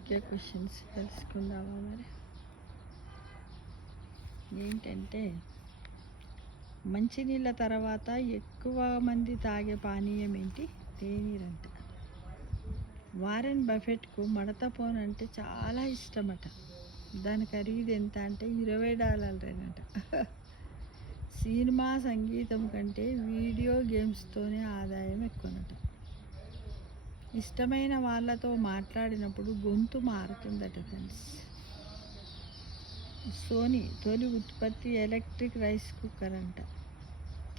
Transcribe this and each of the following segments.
GK questions తెలుసుకుందామా మరి. ఏంటంటే మంచినీళ్ళ తర్వాత ఎక్కువ మంది తాగే పానీయం ఏంటి? తేనీరంట. వారెన్ బఫెట్కు మడత ఫోన్ అంటే చాలా ఇష్టమట. దాని ఖరీదు ఎంత అంటే $20 సినిమా సంగీతం కంటే వీడియో గేమ్స్తోనే ఆదాయం ఎక్కువనట. ఇష్టమైన వాళ్ళతో మాట్లాడినప్పుడు గొంతు మారుతుందట ఫ్రెండ్స్. సోనీ తొలి ఉత్పత్తి ఎలక్ట్రిక్ రైస్ కుక్కర్ అంట.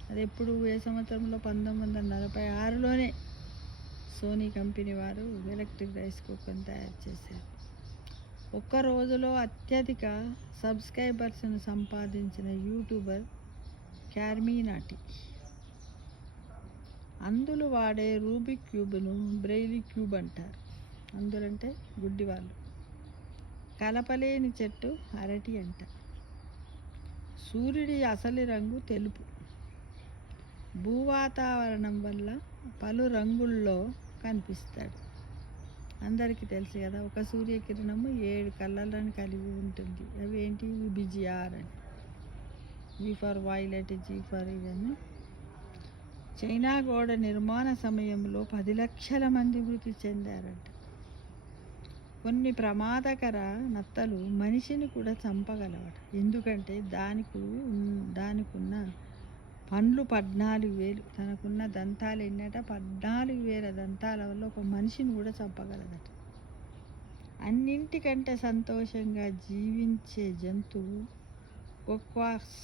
అది ఎప్పుడు ఏ సంవత్సరంలో 1946లోనే సోనీ కంపెనీ వారు ఎలక్ట్రిక్ రైస్ కుక్కర్ని తయారు చేశారు. ఒక్క రోజులో అత్యధిక సబ్స్క్రైబర్స్ను సంపాదించిన యూట్యూబర్ క్యార్మీనాటి. అందులు వాడే రూబిక్ క్యూబ్ను బ్రెయిలీ క్యూబ్ అంటారు. అందులంటే గుడ్డివాళ్ళు. కలపలేని చెట్టు అరటి అంట. సూర్యుడి అసలు రంగు తెలుపు. భూవాతావరణం వల్ల పలు రంగుల్లో కనిపిస్తాడు. అందరికీ తెలుసు కదా, ఒక సూర్యకిరణము 7 కలర్లను కలిగి ఉంటుంది. అవి ఏంటి? విబిజిఆర్ అని. వి ఫర్ వైలెట్, జీ ఫర్ ఇవన్నీ. చైనా గోడ నిర్మాణ సమయంలో 10 లక్షల మంది మృతి చెందారంట. కొన్ని ప్రమాదకర నత్తలు మనిషిని కూడా చంపగలవట. ఎందుకంటే దానికున్న పండ్లు 14,000. తనకున్న దంతాలు ఎన్నట? 14,000 దంతాల వల్ల ఒక మనిషిని కూడా చంపగలదట. అన్నింటికంటే సంతోషంగా జీవించే జంతువు కొక్వాక్స్.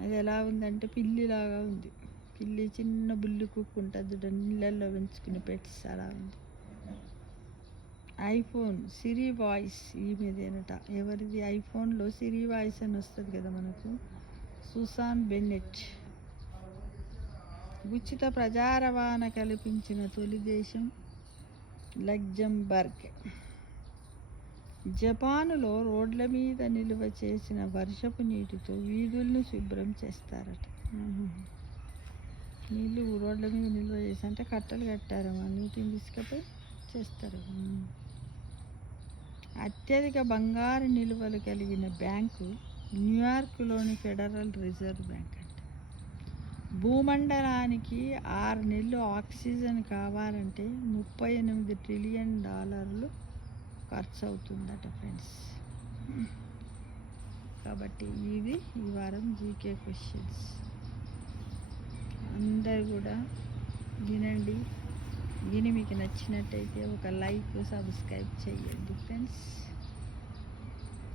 అది ఎలా ఉందంటే పిల్లిలాగా ఉంది. పిల్లి చిన్న బుల్లి కుక్కు ఉంటుంది, నీళ్ళల్లో పెంచుకునే పెట్స్ అలా ఉంది. ఐఫోన్ సిరి వాయిస్ ఈమెదేనట. ఎవరిది? ఐఫోన్లో సిరి వాయిస్ అని వస్తుంది కదా మనకు. Susan Bennett. ఉచిత ప్రజా రవాణా కల్పించిన తొలి దేశం లగ్జంబర్గ్. జపానులో రోడ్ల మీద నిల్వ చేసిన వర్షపు నీటితో వీధులను శుభ్రం చేస్తారట. నీళ్ళు రోడ్ల మీద నిల్వ చేసి అంటే కట్టలు కట్టారు, నీటిని తీసుకపోయి చేస్తారు. అత్యధిక బంగారు నిల్వలు కలిగిన బ్యాంకు న్యూయార్క్లోని ఫెడరల్ రిజర్వ్ బ్యాంక్ అంట. భూమండలానికి 6 నెలలు ఆక్సిజన్ కావాలంటే $38 ట్రిలియన్ ఖర్చు అవుతుందట ఫ్రెండ్స్. కాబట్టి ఇది ఈ వారం జీకే క్వశ్చన్స్. అందరు కూడా వినండి. విని మీకు నచ్చినట్టయితే ఒక లైక్, సబ్స్క్రైబ్ చేయండి ఫ్రెండ్స్.